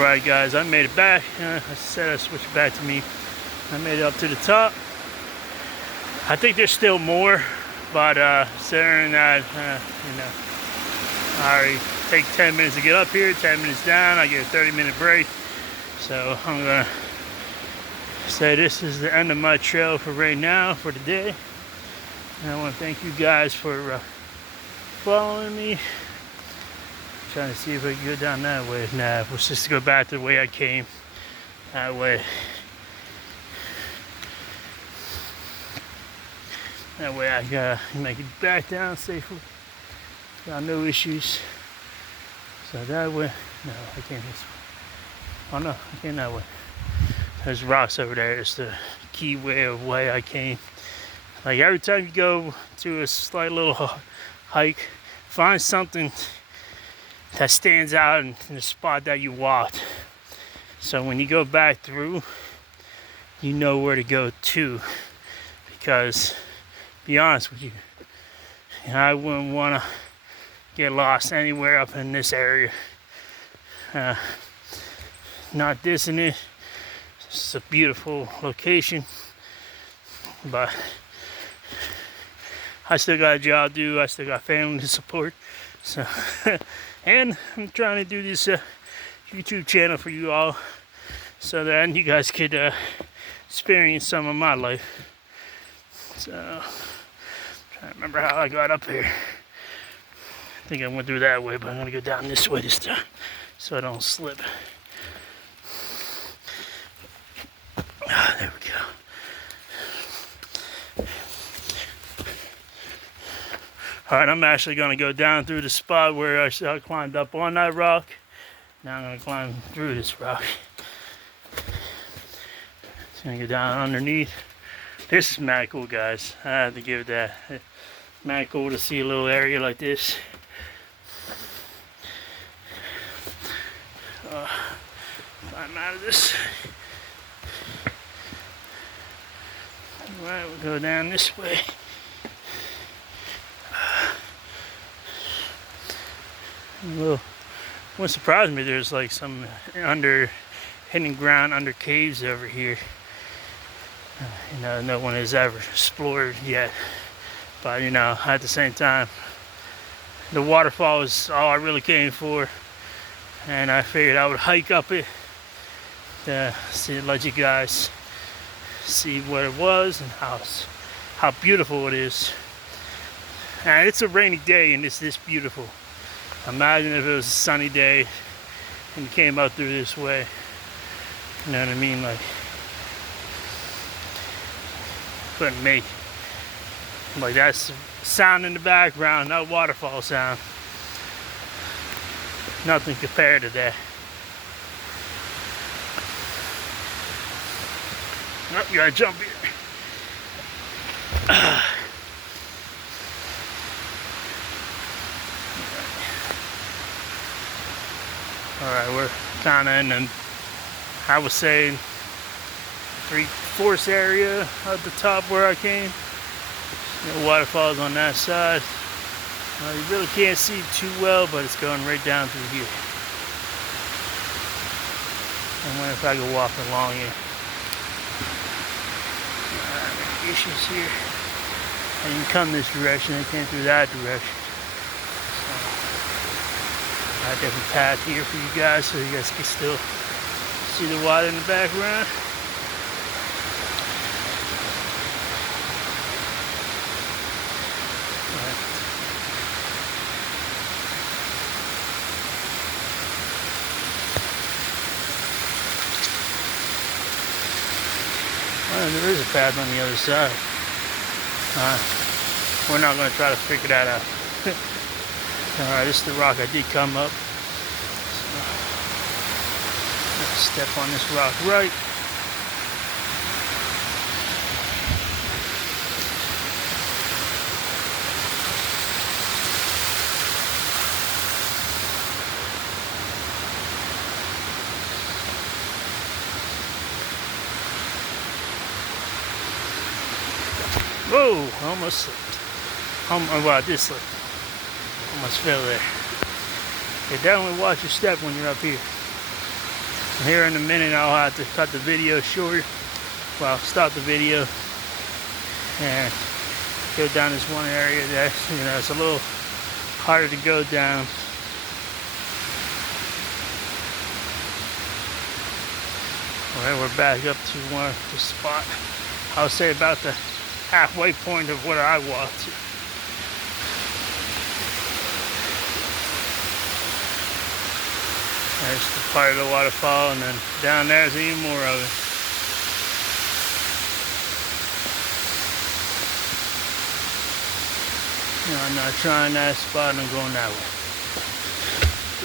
Alright guys, I made it back. I said I switched back to me. I made it up to the top. I think there's still more, but considering that, I already take 10 minutes to get up here, 10 minutes down, I get a 30-minute break. So I'm gonna say this is the end of my trail for right now, for the day. And I want to thank you guys for following me. Trying to see if I can go down that way. Nah, let's just go back the way I came. That way. That way I can make it back down safely. Got no issues. So that way. No, I can't this way. Oh no, I can't that way. There's rocks over there. It's the key way I came. Like every time you go to a slight little hike, find something that stands out in the spot that you walked. So when you go back through, you know where to go to. Because, to be honest with you, I wouldn't want to get lost anywhere up in this area. Not dissing it. It's a beautiful location. But I still got a job to do. I still got family to support. So, and I'm trying to do this YouTube channel for you all, so that you guys could experience some of my life. So, I'm trying to remember how I got up here. I think I went through that way, but I'm gonna go down this way this time, so I don't slip. There we go. Alright, I'm actually going to go down through the spot where I climbed up on that rock. Now I'm going to climb through this rock. It's going to go down underneath. This is mad cool, guys. I have to give it that. It's mad cool to see a little area like this. Climb out of this. Alright, we'll go down this way. Well, what surprised me, there's like some hidden ground under caves over here. No one has ever explored yet. But at the same time, the waterfall is all I really came for, and I figured I would hike up it to let you guys see what it was and how beautiful it is. And it's a rainy day and it's this beautiful. Imagine if it was a sunny day and you came out through this way. You know what I mean? Like, couldn't make. Like, that's sound in the background, not waterfall sound. Nothing compared to that. Oh, you gotta jump here. Alright, we're kind of in the, I would say, 3/4 area at the top where I came. Waterfalls on that side. You really can't see too well, but it's going right down through here. I wonder if I could walk along here. Any issues here. I didn't come this direction, I came through that direction. A different path here for you guys, so you guys can still see the water in the background. Well, there is a path on the other side. We're not going to try to figure that out. Alright, this is the rock I did come up. So, let's step on this rock right. Whoa, almost slipped. Well, I did slip. Almost fell there. You definitely watch your step when you're up here. Here in a minute I'll have to cut the video short. Well, stop the video and go down this one area that, you know, it's a little harder to go down. Alright, we're back up to the spot. I would say about the halfway point of where I walked. There's the part of the waterfall, and then down there's even more of it. No, I'm not trying that spot, I'm going that way.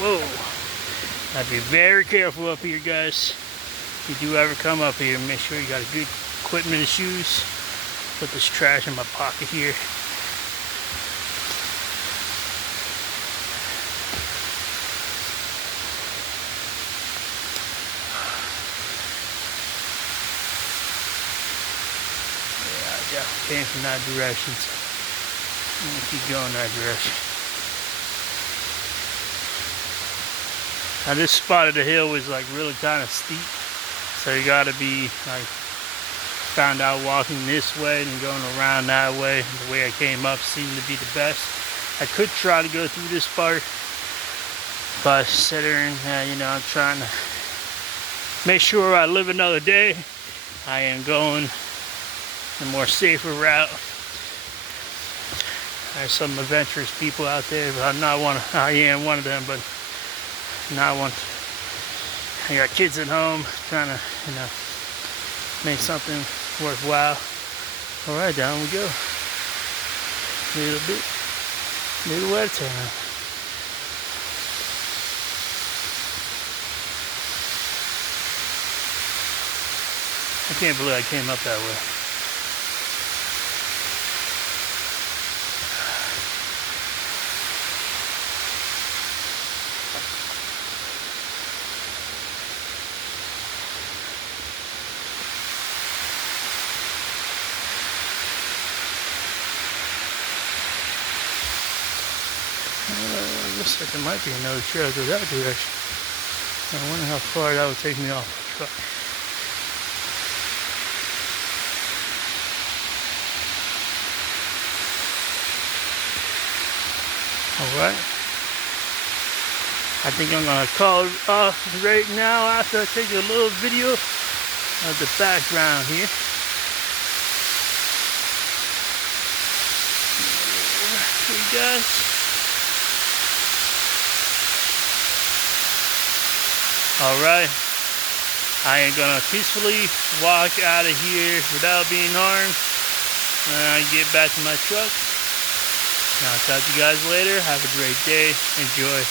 Whoa. Gotta be very careful up here, guys. If you do ever come up here, make sure you got a good equipment and shoes. Put this trash in my pocket here. Yeah, I came from that direction, so I'm gonna keep going that direction. Now this spot of the hill was like really kind of steep, so you gotta be like, found out walking this way and going around that way. The way I came up seemed to be the best. I could try to go through this part, but considering, you know, I'm trying to make sure I live another day, I am going a more safer route. There's some adventurous people out there, but I'm not one. I am one of them, but not one. I got kids at home, trying to, you know, make something worthwhile. All right, down we go. A little water now. I can't believe I came up that way. Looks like there might be another trail to that direction. I wonder how far that would take me off the truck. Alright. I think I'm going to call it off right now after I take a little video of the background here. Hey guys. Alright, I am going to peacefully walk out of here without being harmed. And I get back to my truck. And I'll talk to you guys later. Have a great day. Enjoy.